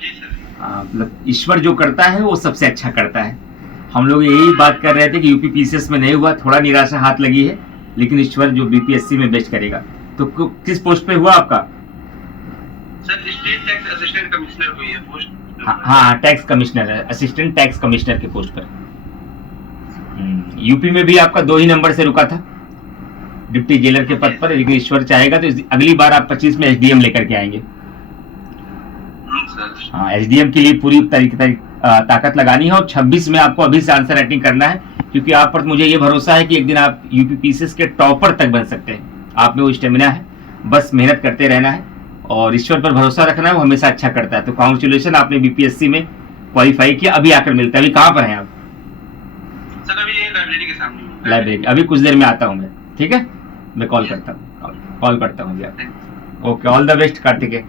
जी sir. मतलब ईश्वर जो करता है वो सबसे अच्छा करता है। हम लोग यही बात कर रहे थे कि यूपी पीसीएस में नहीं हुआ, थोड़ा निराशा हाथ लगी है, लेकिन ईश्वर जो बीपीएससी में बेस्ट करेगा। तो किस पोस्ट पे हुआ आपका? Sir state tax assistant commissioner हुई है पोस्ट। हाँ हाँ, टैक्स कमिश्नर है, असिस्टेंट टैक्स कमिश्नर के पोस्ट पर। यूपी में भी आपका 2 ही नंबर से रुका था डिप्टी जेलर के पद पर, लेकिन ईश्वर चाहेगा तो अगली बार आप 25 में एसडीएम लेकर के आएंगे। सर। हाँ, एसडीएम के लिए पूरी ताकत लगानी है, और 26 में आपको अभी से आंसर राइटिंग करना है, क्योंकि आप पर मुझे ये भरोसा है कि एक दिन आप यूपी पीसीएस के टॉपर तक बन सकते हैं। आप में वो स्टेमिना है, बस मेहनत करते रहना है और ईश्वर पर भरोसा रखना है, वो हमेशा अच्छा करता है। तो कॉन्ग्रेचुलेशन, आपने बीपीएससी में क्वालिफाई किया। अभी आकर मिलता है। अभी कहाँ पर हैं आप? सर अभी ये लाइब्रेरी के सामने। लाइब्रेरी। अभी कुछ देर में आता हूँ मैं, ठीक है? मैं कॉल करता हूँ, कॉल करता हूँ भैया। Okay, all the best Kartikeya.